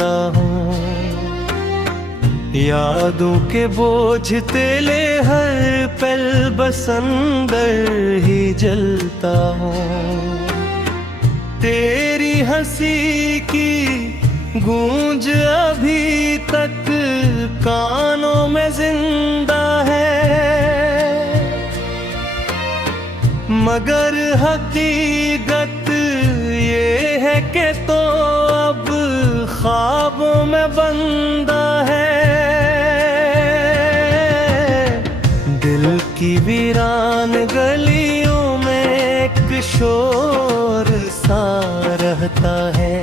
चलता हूँ। यादों के बोझ तेले हर पल बस अंदर ही जलता हूँ। तेरी हंसी की गूंज अभी तक कानों में जिंदा है, मगर हकीकत ये है कि तो अब ख्वाबों में बंदा है। दिल की वीरान गलियों में एक शोर सा रहता है,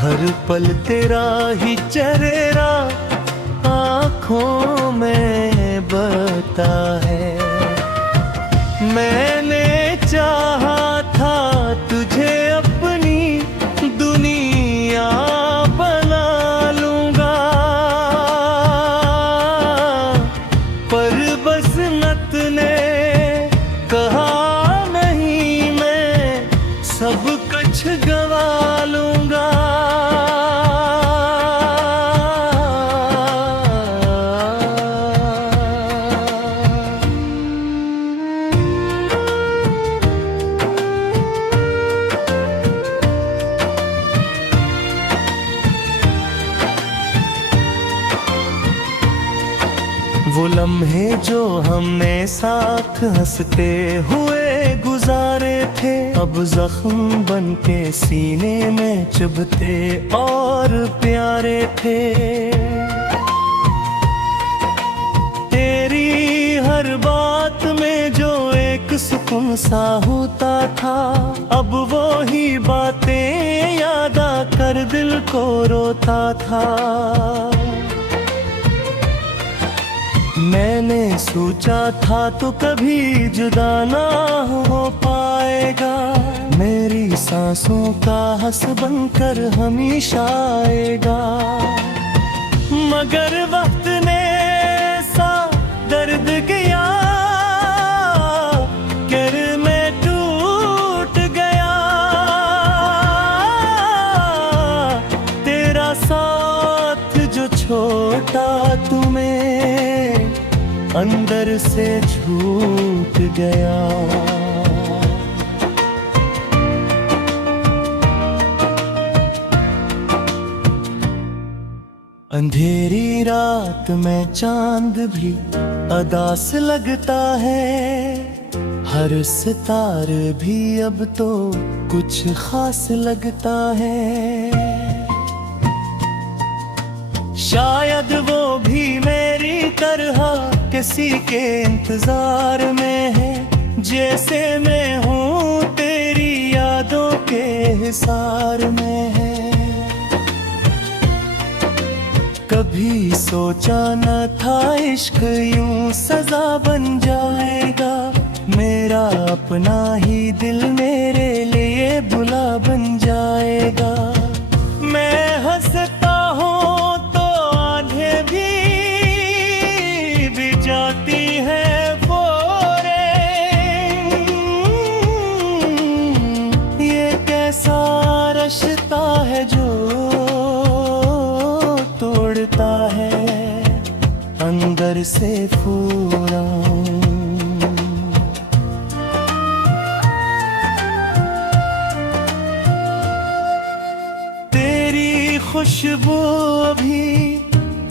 हर पल तेरा ही चेहरा आँखों में बता है। मैंने चाहा था तुझे अपनी दुनिया बना लूंगा, पर बसंत ने कहा नहीं, मैं सब कुछ गवा लूंगा। वो लम्हे जो हमने साथ हंसते हुए गुजारे थे, अब जख्म बन के सीने में चुभते और प्यारे थे। तेरी हर बात में जो एक सुकून सा होता था, अब वो ही बातें याद आकर दिल को रोता था। मैंने सोचा था तो कभी जुदा ना हो पाएगा, मेरी सांसों का हंस बनकर हमेशा आएगा। मगर वक्त ने सा दर्द किया, कर मैं टूट गया। तेरा साथ जो छोटा तुम्हें अंदर से छूट गया। अंधेरी रात में चांद भी अदास लगता है, हर सितारे भी अब तो कुछ खास लगता है। शायद वो भी मेरी तरह किसी के इंतजार में है, जैसे मैं हूँ तेरी यादों के हिसार में है। कभी सोचा न था इश्क यूं सजा बन जाएगा, मेरा अपना ही दिल मेरे लिए बुला बन जाएगा। मैं हंसता हूँ तो आंखें भी जाती है फोरे, ये कैसा रिश्ता है जो तोड़ता है अंदर से पूरा। तेरी खुशबू अभी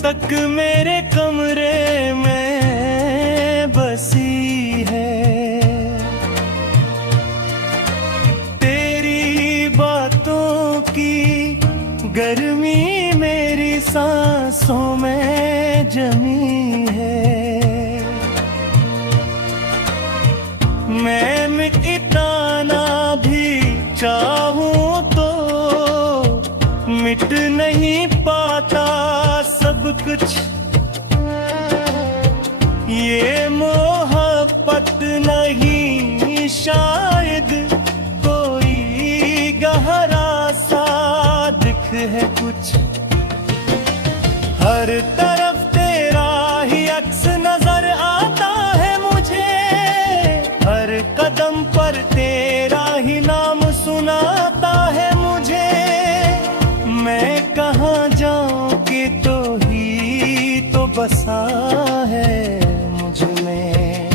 तक मेरे कमरे में बसी है, तेरी बातों की गर्मी मेरी सांसों में जमी है। मैं मिटाना भी चाहूं तो मिट नहीं पाता सब कुछ, ये मोहब्बत नहीं शायद कोई गहरा सा दिख है कुछ। हर तरफ तेरा ही अक्स नजर आता है मुझे, हर कदम पर तेरा ही नाम सुनाता है मुझे। मैं बसा है मुझ में।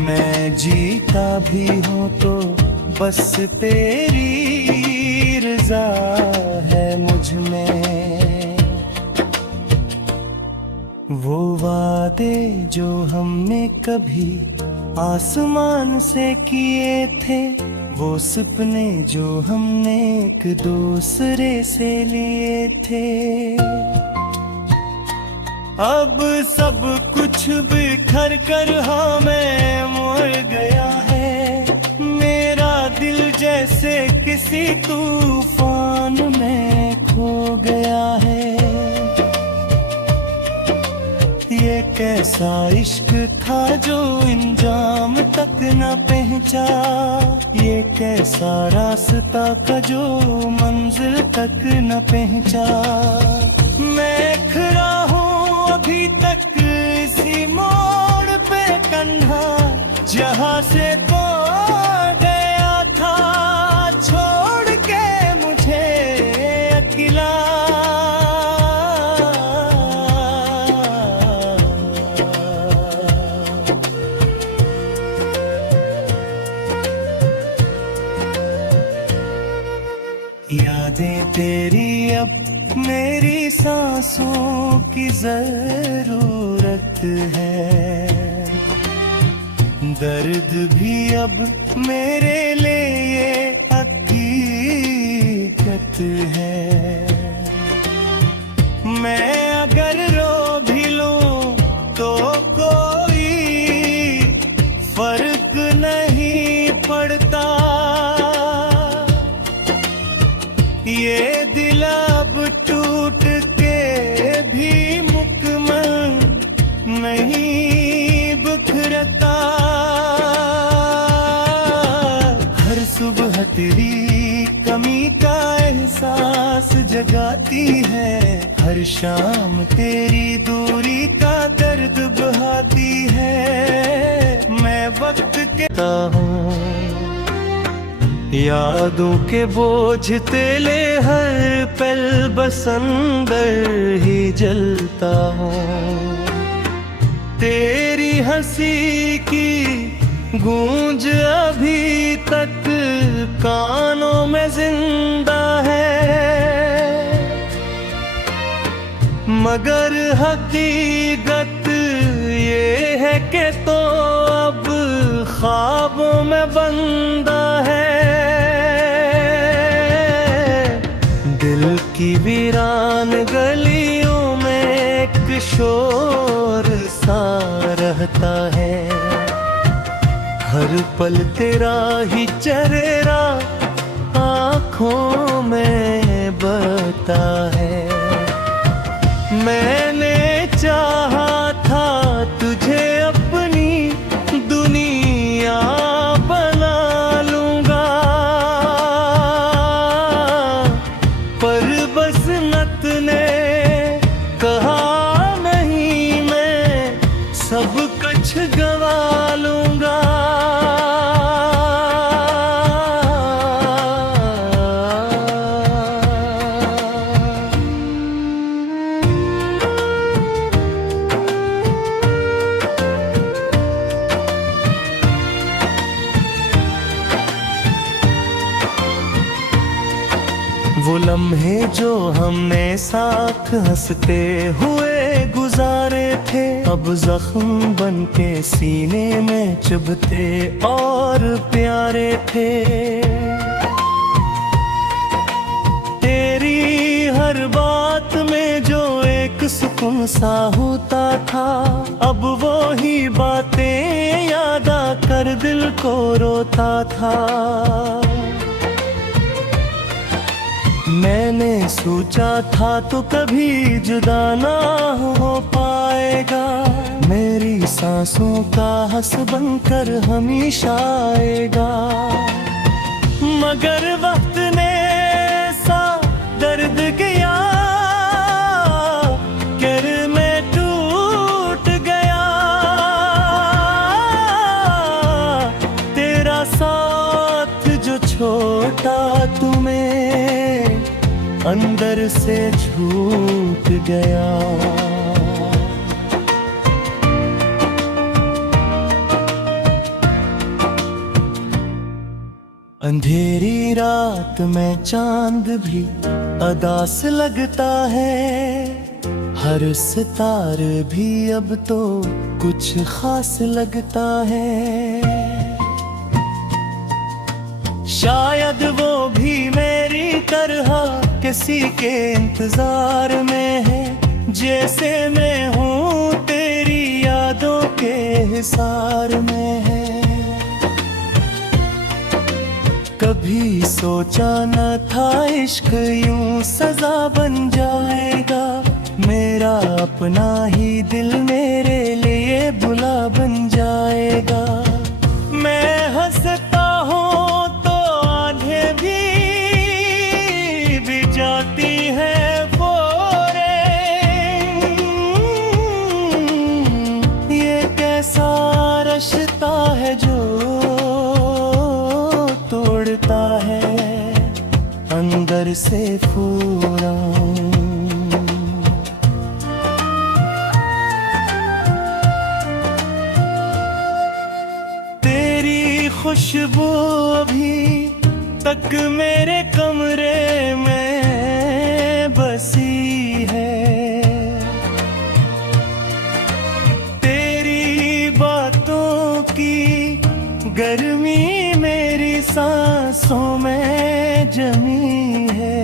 मैं जीता भी हूँ तो बस तेरी रज़ा है मुझ में। वो वादे जो हमने कभी आसमान से किए थे, वो सपने जो हमने एक दूसरे से लिए थे, अब सब कुछ बिखर कर हमें मुड़ गया है। मेरा दिल जैसे किसी तूफान में खो गया है। ये कैसा इश्क था जो इंजाम तक न पहुंचा, ये कैसा रास्ता का जो मंजिल तक न पहुंचा। मैं खड़ा हूँ अभी तक इसी मोड़ पे कन्हा, जहाँ से तो गया था छोड़ के मुझे अकेला। यादें तेरी अब मेरी सांसों की जरूरत है, दर्द भी अब मेरे लिए हकीकत है। मैं अगर रो भी लूं तो कोई फर्क नहीं पड़ता। ये दिल अब टूट के भी मुकम्मल नहीं बिखरता। हर सुबह तेरी कमी का एहसास जगाती है, हर शाम तेरी दूरी का दर्द बहाती है। मैं वक्त कहता हूँ यादों के बोझ तेले हर पल बस अंदर ही जलता हूँ। तेरी हंसी की गूंज अभी तक कानों में जिंदा है, मगर हकीकत ये है कि तो अब ख्वाबों में बंदा है। दिल की वीरान गलियों में एक शोर सा रहता है, हर पल तेरा ही चेहरा आँखों में बता है। मैंने चाहा था तुझे अपनी दुनिया बना लूंगा, पर बसंत ने कहा नहीं मैं सब कुछ गवा लूंगा। वो लम्हे जो हमने साथ हंसते हुए गुजारे थे, अब जख्म बन के सीने में चुभते और प्यारे थे। तेरी हर बात में जो एक सुकून सा होता था, अब वो ही बातें याद आकर दिल को रोता था। मैंने सोचा था तो कभी जुदा ना हो पाएगा, मेरी सांसों का हंस बनकर हमेशा आएगा। मगर वक्त ने सा दर्द किया, कर मैं टूट गया। तेरा साथ जो छोटा तुम्हें अंदर से छूट गया। रात में चांद भी अदास लगता है, हर सितारे भी अब तो कुछ खास लगता है। शायद वो भी मेरी तरह किसी के इंतजार में है, जैसे मैं हूँ तेरी यादों के हिसार में है। कभी सोचा न था इश्क यूं सजा बन जाएगा, मेरा अपना ही दिल मेरे लिए बुला बन जाएगा। मैं हंसता हूँ तो आंखें भी जाती है वो रे। ये कैसा रिश्ता है जो तोड़ता है अंदर से पूरा। तेरी खुशबू अभी तक मेरे कमरे में बसी है, तेरी बातों की गर्मी मेरी सांसों में जमी है।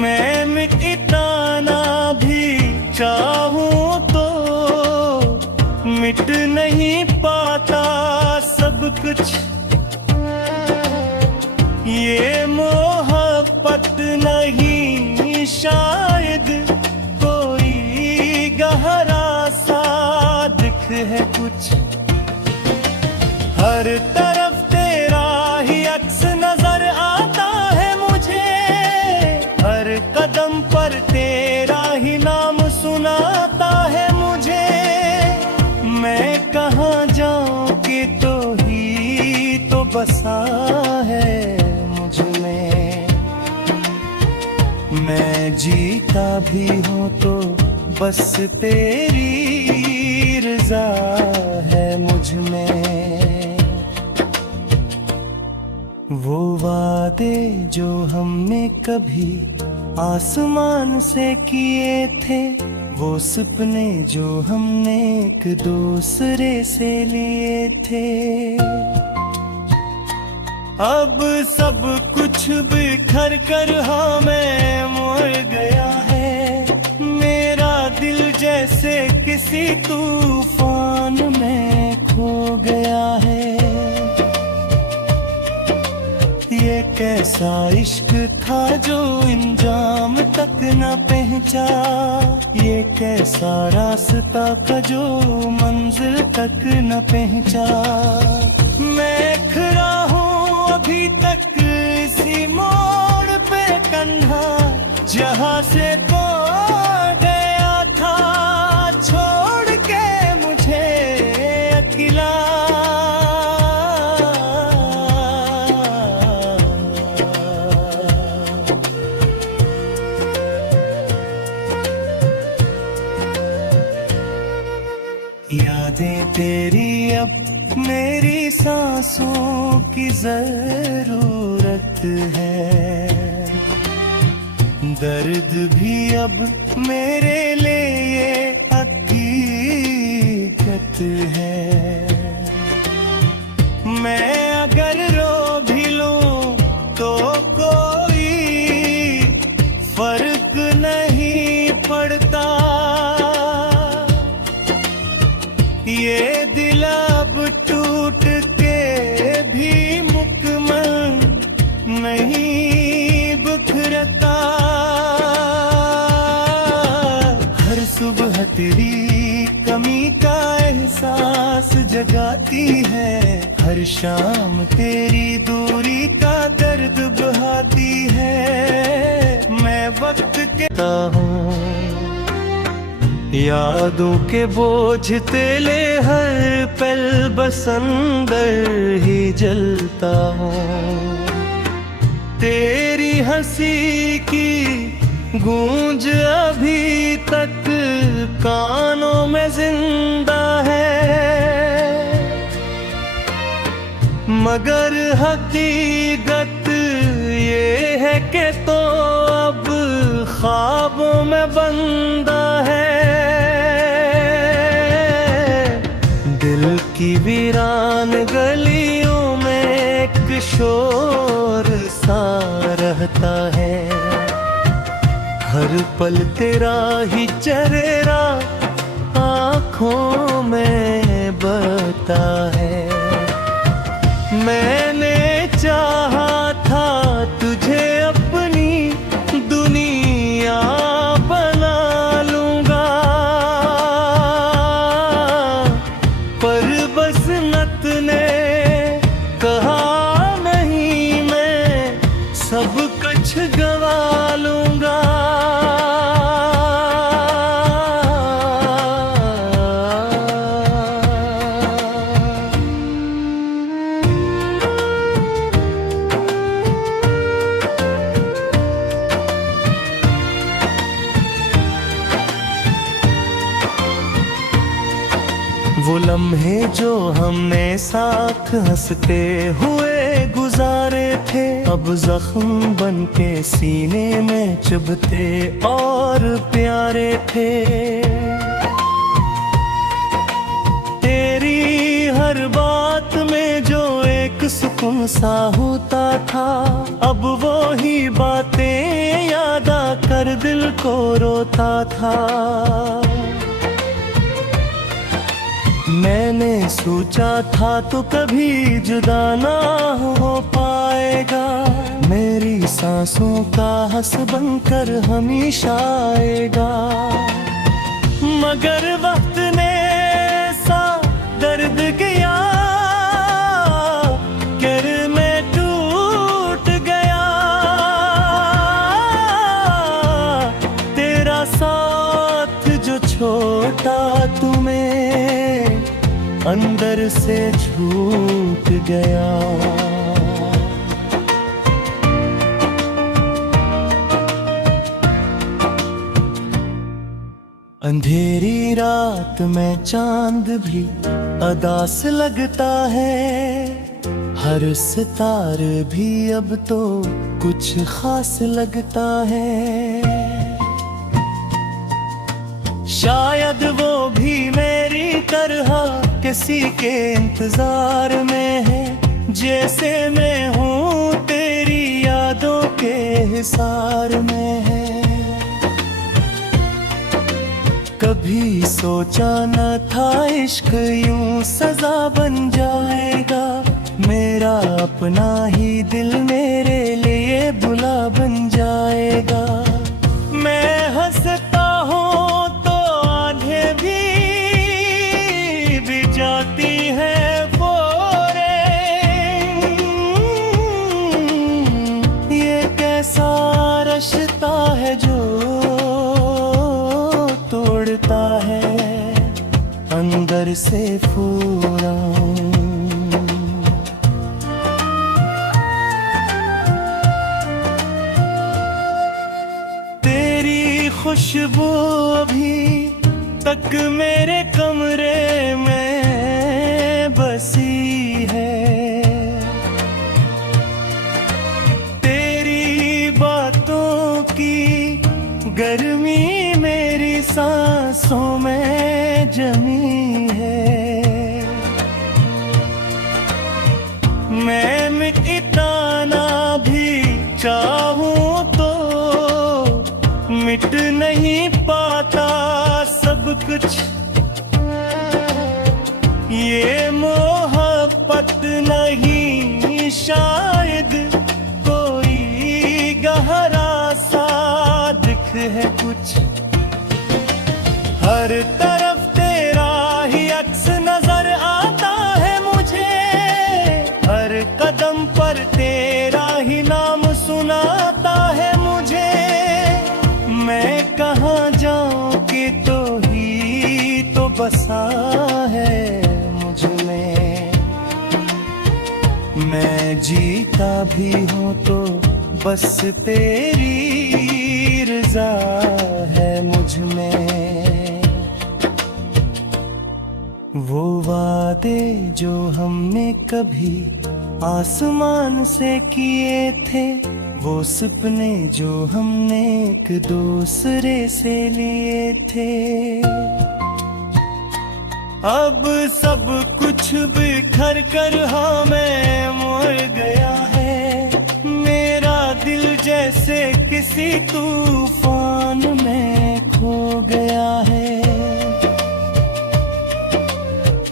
मैं मिटाना भी चाहूं तो मिट नहीं पाता सब कुछ। ये मोहब्बत नहीं शायद कोई गहरा सा दुख है कुछ। हर तरफ तेरा ही अक्स नजर आता है मुझे, हर कदम पर तेरा ही नाम सुनाता है मुझे। मैं कहाँ जाऊं कि तो ही तो बसा है मुझ में। मैं जीता भी हूँ तो बस तेरी रज़ा है मुझ में। वो वादे जो हमने कभी आसमान से किए थे, वो सपने जो हमने एक दूसरे से लिए थे, अब सब कुछ बिखर कर हाँ मैं मुड़ गया है। मेरा दिल जैसे किसी तूफान में खो गया है। ये कैसा इश्क था जो इंजाम तक न पहुंचा, ये कैसा रास्ता था जो मंजिल तक न पहुंचा। मैं खड़ा हूँ अभी तक इसी मोड़ पे कन्हा, जहाँ से तो गया था छोड़ के मुझे अकेला। यादें तेरी अब मेरी सांसों की जरूरत है, दर्द भी अब मेरे लिए हकीकत है। मैं अगर रो भी लूं तो कोई फर्क नहीं पड़ता। ये दिल अब टूट के भी मुकम्मल नहीं बिखरता। हर सुबह तेरी कमी का एहसास जगाती है, हर शाम तेरी दूरी का दर्द बहाती है। मैं वक्त कहता हूँ यादों के बोझ तेले हर पल बस अंदर ही जलता हूँ। तेरी हंसी की गूंज अभी तक कानों में जिंदा है। मगर हकीकत ये है कि तो अब ख्वाबों में बंदा है। दिल की वीरान गलियों में एक शोर सा रहता है। हर पल तेरा ही चेहरा आँखों में बता है। मैंने चाहा था तुझे अपनी दुनिया बना लूंगा, पर बसनत ने कहा नहीं, मैं सब कुछ गवा लूंगा। वो लम्हे जो हमने साथ हंसते हुए गुजारे थे, अब जख्म बन के सीने में चुभते और प्यारे थे। तेरी हर बात में जो एक सुकून सा होता था, अब वो ही बातें याद आकर दिल को रोता था। मैंने सोचा था तो कभी जुदा ना हो पाएगा, मेरी सांसों का हंस बनकर हमेशा आएगा। मगर वक्त ने सा दर्द किया, कर मैं टूट गया। तेरा साथ जो छोटा तुम्हें अंदर से छूट गया। अंधेरी रात में चांद भी अदास लगता है, हर सितारे भी अब तो कुछ खास लगता है। शायद वो भी मेरी तरह किसी के इंतजार में है, जैसे मैं हूँ तेरी यादों के हिसार में है। कभी सोचा न था इश्क यूं सजा बन जाएगा, मेरा अपना ही दिल मेरे लिए बुला बन जाएगा। मैं हंसता हूँ तो आंखें भी जाती है फोरे। ये कैसा रिश्ता है जो तोड़ता है अंदर से पूरा। तेरी खुशबू अभी तक मेरे कमरे में बसी है, तेरी बातों की गर्मी मेरी सांसों में जमी है। मैं मिटाना भी चाहूं तो मिट नहीं पाता सब कुछ। ये मोहब्बत नहीं शायद कोई गहरा सा दिख है कुछ। हर तरफ तेरा ही अक्स नजर आता है मुझे, हर कदम पर तेरा ही नाम सुनाता है मुझे। मैं कहाँ जाऊं कि तो ही तो बसा है मुझ में। मैं जीता भी हूँ तो बस तेरी रज़ा है मुझ में। वो वादे जो हमने कभी आसमान से किए थे वो सपने जो हमने एक दूसरे से लिए थे। अब सब कुछ बिखर कर हाँ मैं मर गया है। मेरा दिल जैसे किसी तूफान में खो गया है।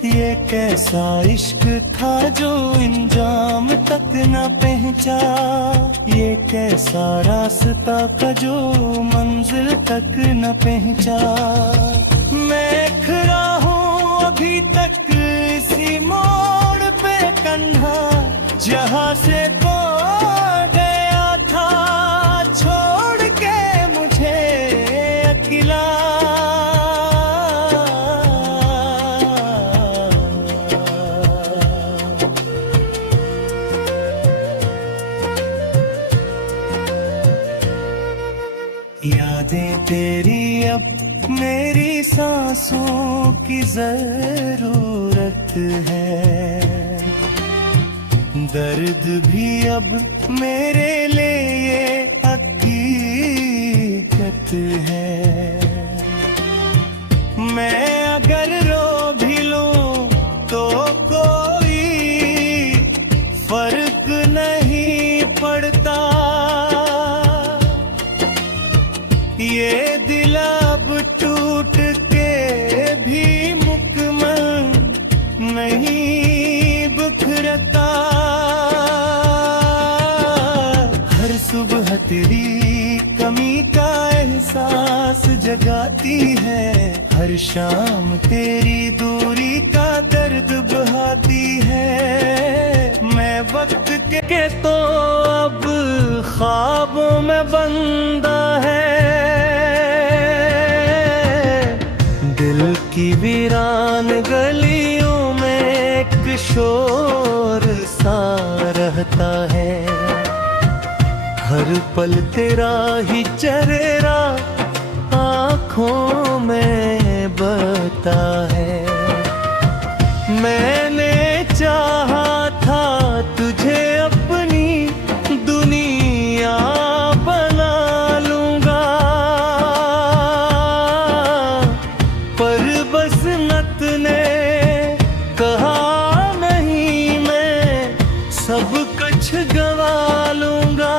ये कैसा इश्क था जो इंजाम तक न पहुंचा। ये कैसा रास्ता था जो मंजिल तक न पहुंचा। मैं खड़ा हूँ अभी तक इसी मोड़ पे कन्हा, जहाँ से तो गया था छोड़ के मुझे अकेला। यादें तेरी अब मेरी सांसों की जरूरत है। दर्द भी अब मेरे लिए हकीकत है। मैं अगर रो भी लूं तो कोई फर्क नहीं पड़ता। ये दिल अब टूट के भी मुकम्मल नहीं बिखरता। हर सुबह तेरी कमी का एहसास जगाती है। हर शाम तेरी दूरी का दर्द बहाती है। मैं वक्त के तो अब ख्वाबों में बंदा है। दिल की वीरान गलियों में एक शोर सा रहता है। हर पल तेरा ही चेहरा आँखों में बता है। मैंने चाहा था तुझे अपनी दुनिया बना लूंगा, पर बसंत ने कहा नहीं मैं सब कुछ गवा लूंगा।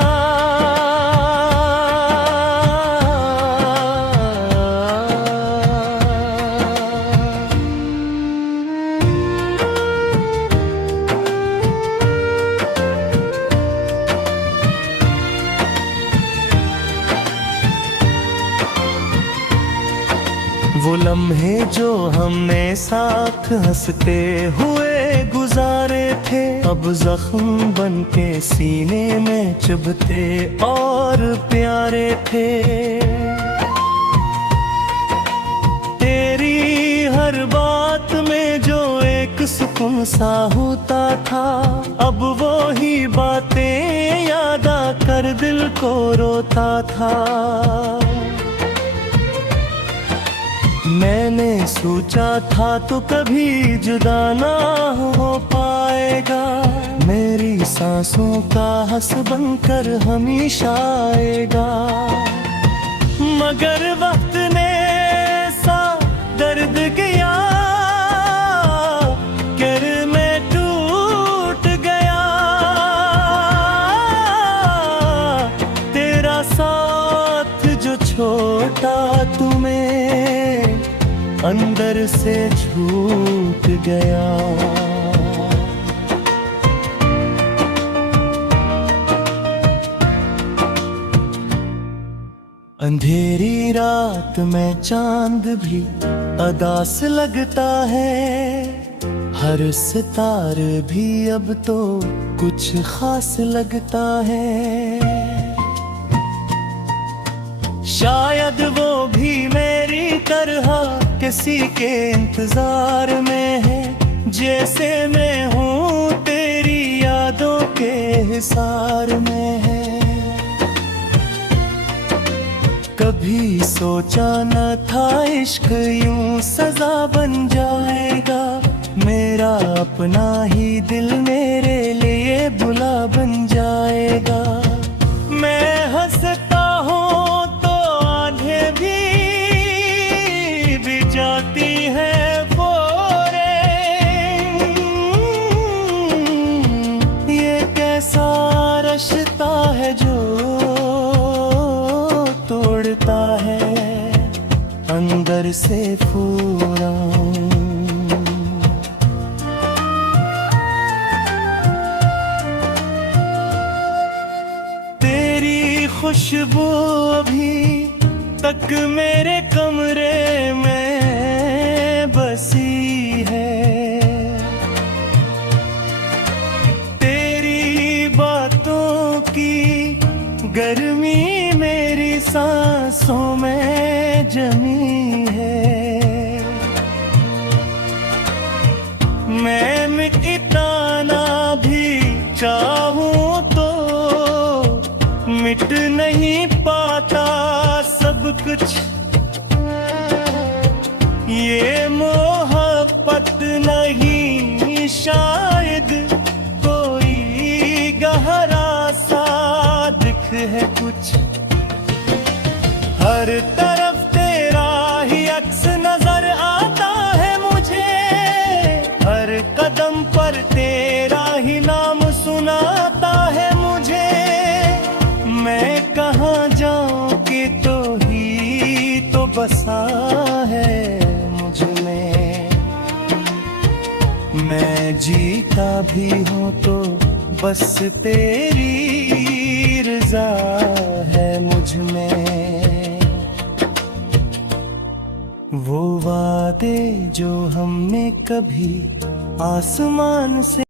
वो लम्हे जो हमने साथ हंसते हुए गुजारे थे, अब जख्म बन के सीने में चुभते और प्यारे थे। तेरी हर बात में जो एक सुकून सा होता था, अब वो ही बातें याद आकर दिल को रोता था। मैंने सोचा था तो कभी जुदा ना हो पाएगा, मेरी सांसों का हंस बनकर हमेशा आएगा। मगर वक्त ने सा दर्द किया, कर मैं टूट गया। तेरा साथ जो छोटा तुम्हें अंदर से छूट गया। अंधेरी रात में चांद भी अदास लगता है, हर सितारे भी अब तो कुछ खास लगता है। शायद वो भी मेरी तरह किसी के इंतजार में है, जैसे मैं हूँ तेरी यादों के हिसार में है। कभी सोचा न था इश्क यूं सजा बन जाएगा, मेरा अपना ही दिल मेरे लिए बुला बन जाएगा। मैं हंसता हूँ तो आंखें भी जाती है वो रे। ये कैसा रिश्ता है जो तोड़ता है अंदर से पूरा। तेरी खुशबू अभी तक मेरे कमरे में बसी है। तेरी बातों की गर्मी मेरी सांसों में जमी है। मैं मिटाना भी चाहूं तो मिट नहीं पाता सब कुछ। ये मोहब्बत नहीं शायद कोई गहरा सा दिख है कुछ। हर तरफ तेरा ही अक्स नजर आता है मुझे। हर कदम पर तेरा ही नाम सुनाता है मुझे। मैं कहाँ जाऊं कि तो ही तो बसा है मुझ में। मैं जीता भी हूँ तो बस तेरी रज़ा है मुझ में। वो वादे जो हमने कभी आसमान से